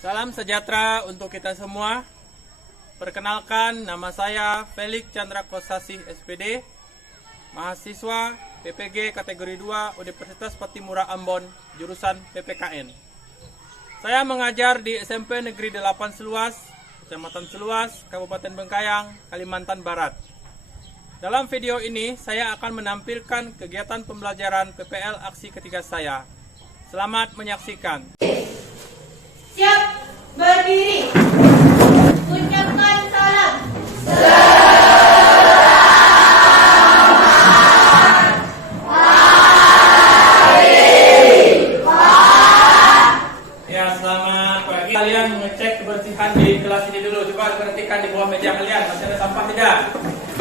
Salam sejahtera untuk kita semua. Perkenalkan, nama saya Felix Chandra Kosasih SPD, mahasiswa PPG kategori 2 Universitas Patimura Ambon, jurusan PPKN. Saya mengajar di SMP Negeri 8 Seluas, Kecamatan Seluas, Kabupaten Bengkayang, Kalimantan Barat. Dalam video ini, saya akan menampilkan kegiatan pembelajaran PPL aksi ketiga saya. Selamat menyaksikan. Siap, berdiri. Ucapkan salam. Ya, selamat pagi. Kalian mengecek kebersihan di kelas ini dulu. Coba perhatikan di bawah meja kalian, masih ada sampah tidak?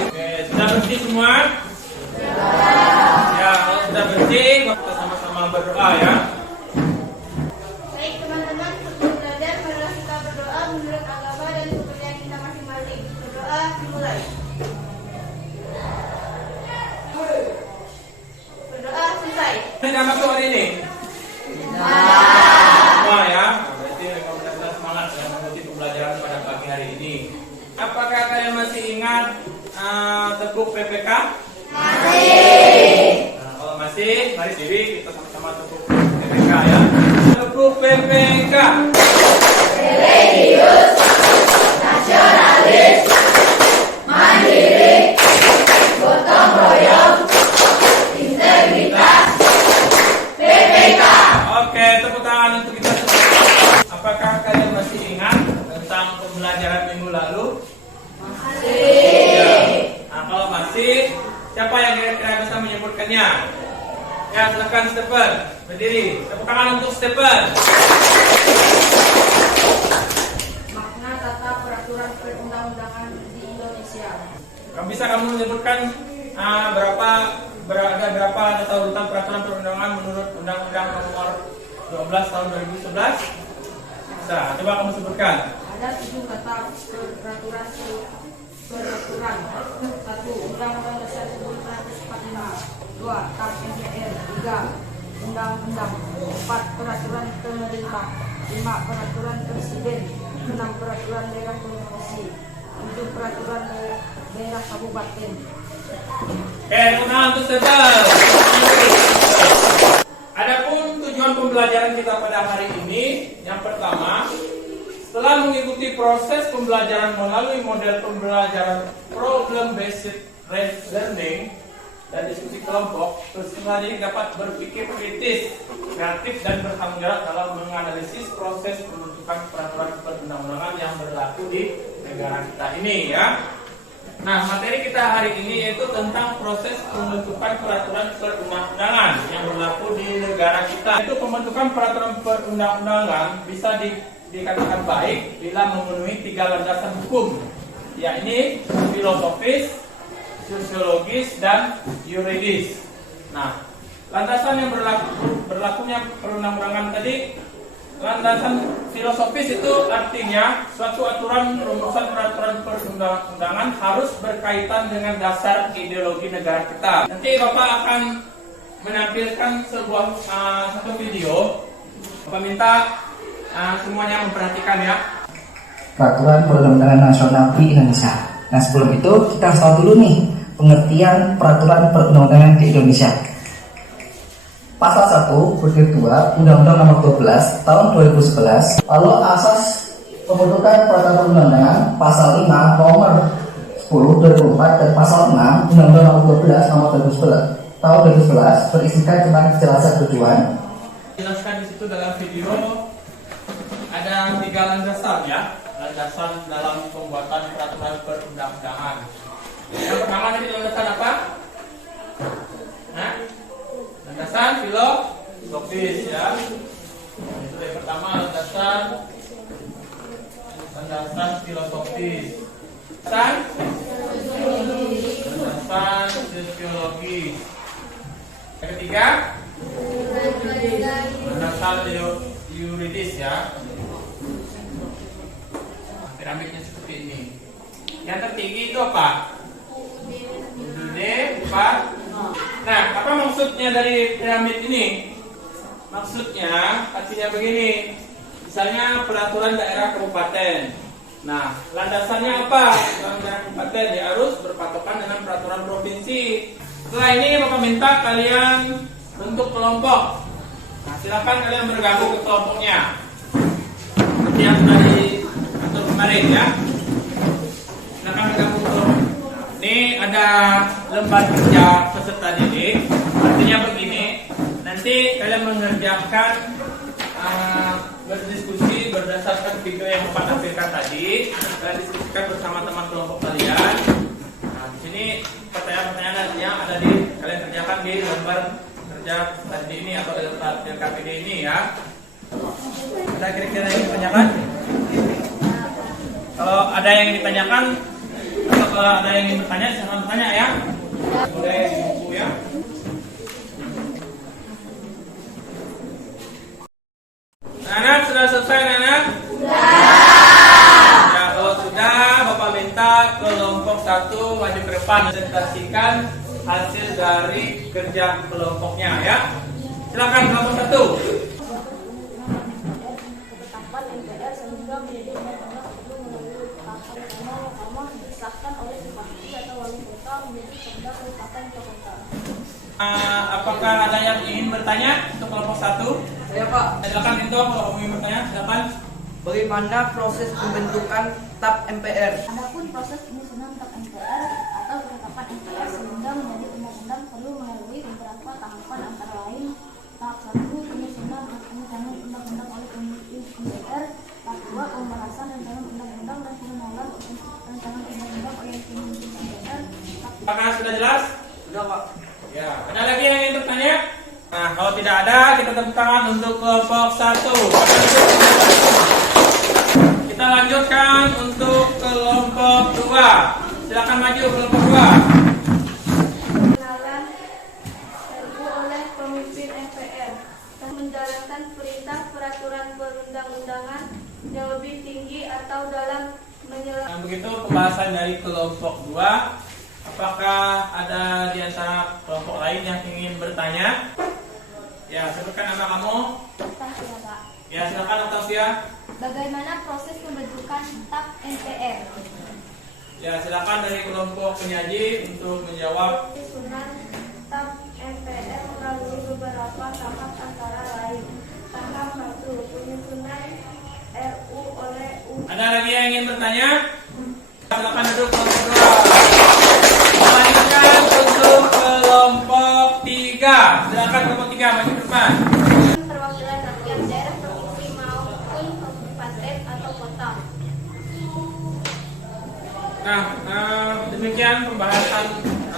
Oke, sudah bersih semua? Ya, kalau sudah bersih, kita sama-sama berdoa ya. Baik teman-teman, sebelum belajar, marilah kita berdoa menurut agama dan kepercayaan kita masing-masing. Berdoa dimulai. Berdoa selesai. Sudah masuk hari ini? Semua ya. Berarti memang benar-benar semangat ya mengikuti pembelajaran pada pagi hari ini. Apakah kalian masih ingat tepuk PPK? Masih. Nah, kalau masih, mari diri kita sama-sama tepuk PPK ya. Tepuk PPK. Religius, nasionalis, mandiri, gotong royong, integritas, PPK. Oke, tepuk tangan untuk kita semua. Apakah kalian masih ingat tentang pembelajaran minggu lalu? Ya. Nah, kalau masih, siapa yang kira-kira bisa menyebutkannya? Ya, silakan Stephen, berdiri. Tepuk tangan untuk Stephen. Makna tata peraturan perundang-undangan di Indonesia. Bisa kamu menyebutkan berapa tata urutan peraturan perundangan menurut Undang-Undang Nomor 12 Tahun 2011? Bisa, coba kamu sebutkan. Ada 7 kata peraturan. 1. Undang-Undang Dasar 1945. 2. Tap MPR. 3. Undang-Undang. 4. Peraturan pemerintah. 5. Peraturan presiden. 6. Peraturan daerah provinsi. 7. Peraturan daerah kabupaten. Oke, tenang untuk Stephen. Adapun tujuan pembelajaran kita pada hari ini, yang pertama, setelah mengikuti proses pembelajaran melalui model pembelajaran problem based learning dan diskusi kelompok, peserta didik dapat berpikir kritis, kreatif dan bertanggung jawab dalam menganalisis proses pembentukan peraturan perundang-undangan yang berlaku di negara kita ini ya. Nah, materi kita hari ini yaitu tentang proses pembentukan peraturan perundang-undangan yang berlaku di negara kita. Itu pembentukan peraturan perundang-undangan bisa dikatakan baik bila memenuhi 3 landasan hukum, yakni filosofis, sosiologis, dan yuridis. Nah, landasan yang berlakunya perundang-undangan tadi, landasan filosofis itu artinya suatu aturan rumusan peraturan perundang-undangan harus berkaitan dengan dasar ideologi negara kita. Nanti Bapak akan menampilkan satu video. Bapak minta semuanya memperhatikan ya. Peraturan perundang-undangan nasional di Indonesia. Nah, sebelum itu kita harus tahu dulu nih pengertian peraturan perundang-undangan di Indonesia. Pasal 1 Butir 2 Undang-Undang Nomor 12 Tahun 2011. Lalu asas pembentukan peraturan perundang-undangan pasal 5 Nomor 10 2004 dan pasal 6 Undang-Undang Nomor 12 Nomor 2011 Tahun 2011 berisikan tentang kejelasan tujuan. Jelaskan di situ dalam video ada 3 landasan ya, landasan dalam pembuatan peraturan perundang-undangan. Yang pertama tadi landasan apa? Nah, landasan filosofis ya. Itu yang pertama landasan filosofis. Landasan sosiologis. Yang ketiga, landasan yuridis ya. Piramidnya seperti ini. Yang tertinggi itu apa? D, 4. Nah, apa maksudnya dari piramid ini? Maksudnya artinya begini. Misalnya peraturan daerah kabupaten. Nah, landasannya apa? Peraturan daerah kabupaten dia harus berpatokan dengan peraturan provinsi. Setelah ini Bapak minta kalian bentuk kelompok. Nah, silakan kalian bergabung ke kelompoknya. Seperti yang sudah diatur kemarin ya. Silakan bergabung ke kelompok. Ini ada lembar kerja peserta didik. Artinya begini, nanti kalian mengerjakan berdiskusi berdasarkan video yang Bapak tampilkan tadi. Kalian diskusikan bersama teman kelompok kalian. Nah, di sini pertanyaan-pertanyaan yang ada di kalian kerjakan di lembar kerja tadi ini atau LKPD ini ya. Ada kira-kira yang ditanyakan? Kalau ada yang ditanyakan atau kalau ada yang ingin bertanya, silahkan bertanya ya. Boleh di buku ya. Anak sudah selesai, anak? Ya, kalau sudah, Bapak minta kelompok 1 maju ke depan presentasikan hasil dari kerja kelompoknya ya. Silakan kelompok 1. Ketetapan MPR sehingga menjadi undang-undang perlu melalui pertama disahkan oleh bupati atau wali kota menjadi perda kabupaten atau kota. Apakah ada yang ingin bertanya untuk kelompok 1? Ya Pak, Silakan itu kalau ingin bertanya, silakan. bagaimana proses pembentukan TAP MPR? Adapun proses penyusunan TAP MPR atau ketetapan MPR sehingga menjadi undang-undang perlu melalui beberapa tahapan antara lain tahap 1 penyusunan rancangan undang-undang oleh Komisi MPR, tahap 2 pembahasan rancangan undang-undang dan pengenalan rancangan undang-undang oleh Komisi MPR. Apakah sudah jelas? Sudah Pak. Ya, ada lagi yang ingin bertanya? Nah, kalau tidak ada, kita tepuk tangan untuk kelompok 1. Kita lanjutkan untuk kelompok 2. Silakan maju kelompok 2. Pengenalan RU oleh pemimpin MPR dan menjalankan perintah peraturan perundang-undangan yang lebih tinggi atau dalam Nah, begitu pembahasan dari kelompok 2. Apakah ada di antara kelompok lain yang ingin bertanya? Ya, sebutkan nama kamu. Ya, silakan Octavia. Bagaimana proses pembentukan TAP MPR? Ya, silakan dari kelompok penyaji untuk menjawab. Penyusunan TAP MPR melalui beberapa tahap antara lain. Tahap 1, penyusunan RU oleh Ada lagi yang ingin bertanya? Silakan duduk kelompok 2. Lanjutkan untuk kelompok 3. Silakan kelompok 3 maju ke depan. perwakilan rakyat daerah provinsi maupun kabupaten atau kota. Nah, demikian pembahasan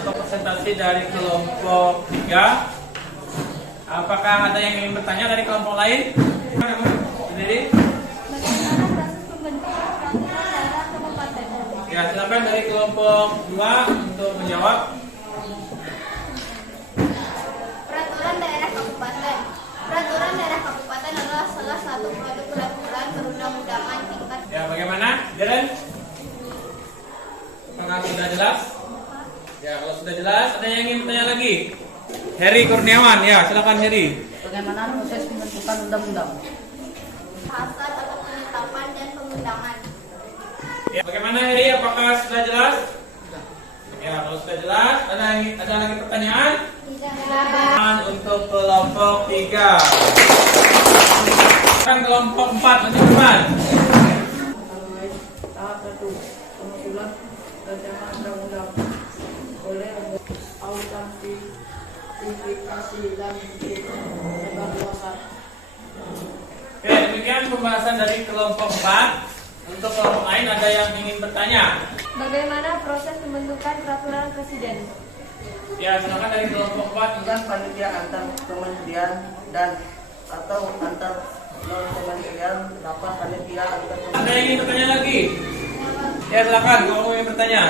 atau presentasi dari kelompok 3. Apakah ada yang ingin bertanya dari kelompok lain? Sendiri? Bagaimana proses pembentukan peraturan daerah kabupaten? Ya, silakan dari kelompok 2 untuk menjawab. Peraturan daerah kabupaten. Peraturan daerah kabupaten adalah salah satu produk peraturan perundang-undangan tingkat. Ya, bagaimana? Jaren? Apakah sudah jelas? Ya, kalau sudah jelas, ada yang ingin bertanya lagi? Heri Kurniawan, ya, silakan Heri. Bagaimana proses pembentukan undang-undang? Bahasan atau penetapan dan pengundangan. Ya, bagaimana Heri? Apakah sudah jelas? Ya, kalau sudah jelas, ada lagi pertanyaan? Tidak. Untuk kelompok 3. Kan kelompok 4 nanti depan. Tahap 1, penyusunan rancangan undang-undang oleh auditasi, simplifikasi dan evaluasi. Oke, demikian pembahasan dari kelompok 4. Untuk kelompok lain ada yang ingin bertanya? Bagaimana proses pembentukan peraturan presiden? Ya, silakan dari kelompok 4. Dan panitia antar kementerian dan atau antar non kementerian rapat panitia antar Ada kementerian. yang ingin bertanya lagi? Ya, silakan kalau mau yang bertanya.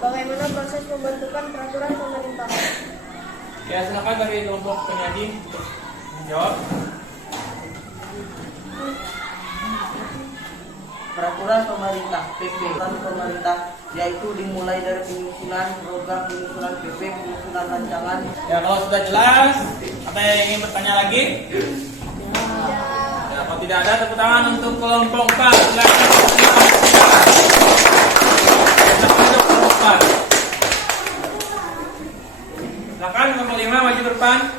Bagaimana proses pembentukan peraturan pemerintah? Ya, silakan dari kelompok penyaji untuk menjawab. Peraturan pemerintah PP. Peraturan pemerintah yaitu dimulai dari penyusunan program, penyusunan PP, penyusunan rancangan. Ya, kalau sudah jelas, ada yang ingin bertanya lagi? Ya, kalau tidak tidak ada, tepuk tangan untuk kelompok 4. Silakan untuk kelompok 4. Silakan kelompok 5 maju ke depan.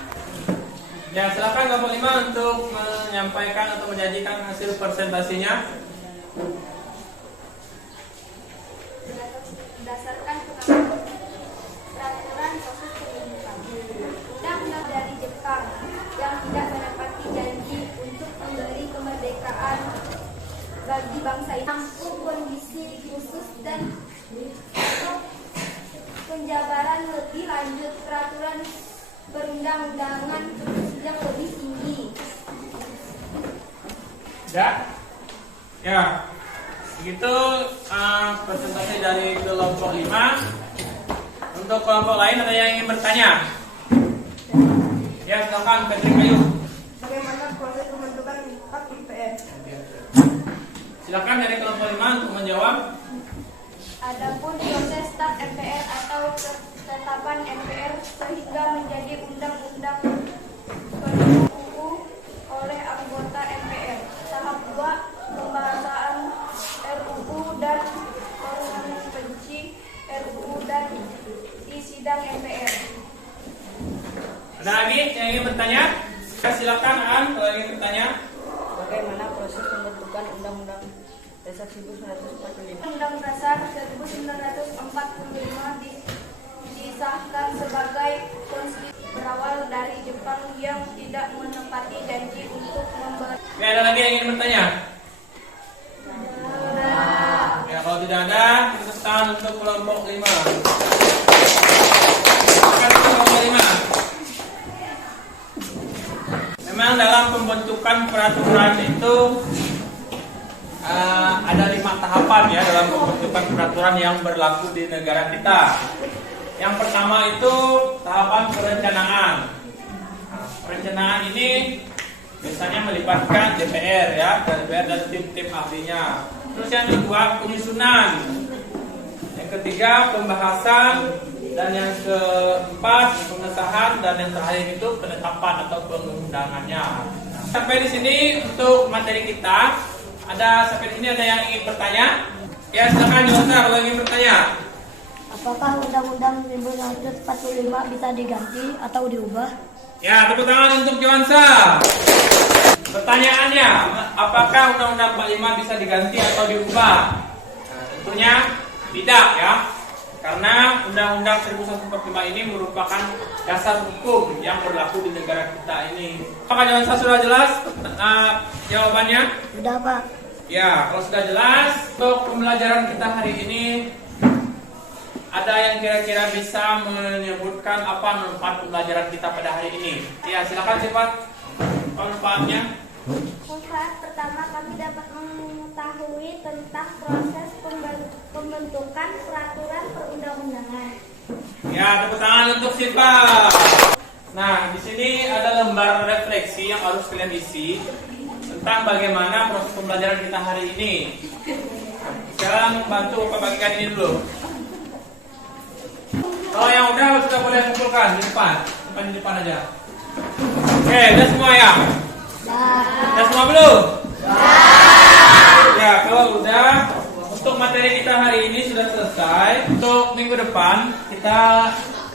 Ya, silakan kelompok 5 untuk menyampaikan atau menjanjikan hasil presentasinya. Berdasarkan peraturan proses penunjukan undang-undang dari Jepang yang tidak menepati janji untuk memberi kemerdekaan bagi bangsa ini, mampu kondisi khusus dan penjabaran lebih lanjut peraturan perundang-undangan yang lebih tinggi. Ya, begitu presentasi dari kelompok 5. Untuk kelompok lain ada yang ingin bertanya? Ya, silakan Patrick Ayu. Bagaimana proses pembentukan hak MPR? Silakan dari kelompok 5 untuk menjawab. Adapun proses staf MPR atau ketetapan MPR sehingga menjadi undang-undang perlu oleh anggota MPR. Tahap 2, pembahasan RUU dan konvensi RUU dan di sidang MPR. Ada lagi yang ingin bertanya? Ya, silakan An kalau ingin bertanya. Bagaimana proses pembentukan Undang-Undang Dasar 1945? Undang Dasar 1945 disahkan sebagai konstitusi berawal dari Jepang yang tidak menepati janji untuk memberi. Ya, ada lagi yang ingin bertanya? Ya, kalau tidak ada, tepuk tangan untuk kelompok 5. Silakan kelompok 5. Memang dalam pembentukan peraturan itu ada 5 tahapan ya dalam pembentukan peraturan yang berlaku di negara kita. Yang pertama itu tahapan perencanaan. Nah, perencanaan ini biasanya melibatkan DPR ya, DPR dan tim-tim ahlinya. Terus yang kedua penyusunan. Yang ketiga pembahasan, dan yang keempat pengesahan, dan yang terakhir itu penetapan atau pengundangannya. Sampai di sini untuk materi kita. Sampai di sini ada yang ingin bertanya? Ya, silakan Yonsa kalau ingin bertanya. Apakah Undang-Undang 1945 bisa diganti atau diubah? Ya, tepuk tangan untuk Yonsa. Pertanyaannya, apakah Undang-Undang 45 bisa diganti atau diubah? Nah, tentunya tidak ya. Karena Undang-Undang 1945 ini merupakan dasar hukum yang berlaku di negara kita ini. Apakah Yonsa sudah jelas jawabannya? Sudah, Pak. Ya, kalau sudah jelas, untuk pembelajaran kita hari ini, ada yang kira-kira bisa menyebutkan apa manfaat pembelajaran kita pada hari ini? Ya, silakan Sifat. Manfaatnya? Manfaat pertama, kami dapat mengetahui tentang proses pembentukan peraturan perundang-undangan. Ya, tepuk tangan untuk Sifat. Nah, di sini ada lembar refleksi yang harus kalian isi tentang bagaimana proses pembelajaran kita hari ini. Sekarang bantu Bapak bagikan ini dulu. Kalau yang udah sudah boleh kumpulkan di depan, di depan aja. Oke, udah semua ya? Udah semua belum? Ya, kalau udah, untuk materi kita hari ini sudah selesai. Untuk minggu depan kita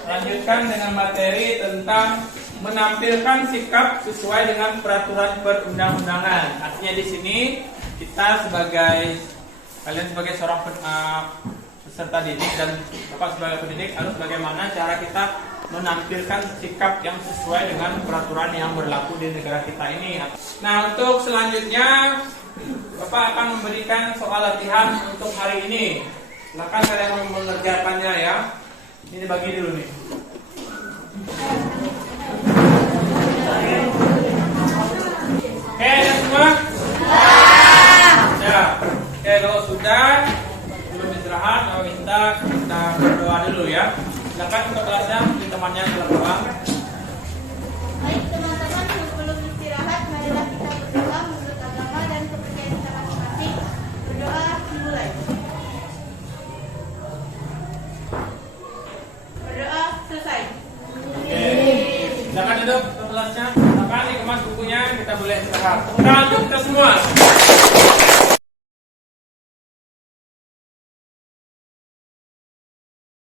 lanjutkan dengan materi tentang menampilkan sikap sesuai dengan peraturan perundang-undangan. Artinya di sini kita kalian sebagai seorang peserta didik dan Bapak sebagai pendidik harus bagaimana cara kita menampilkan sikap yang sesuai dengan peraturan yang berlaku di negara kita ini. Nah, untuk selanjutnya Bapak akan memberikan soal latihan untuk hari ini. Silakan kalian mengerjakannya ya. Ini dibagi dulu nih.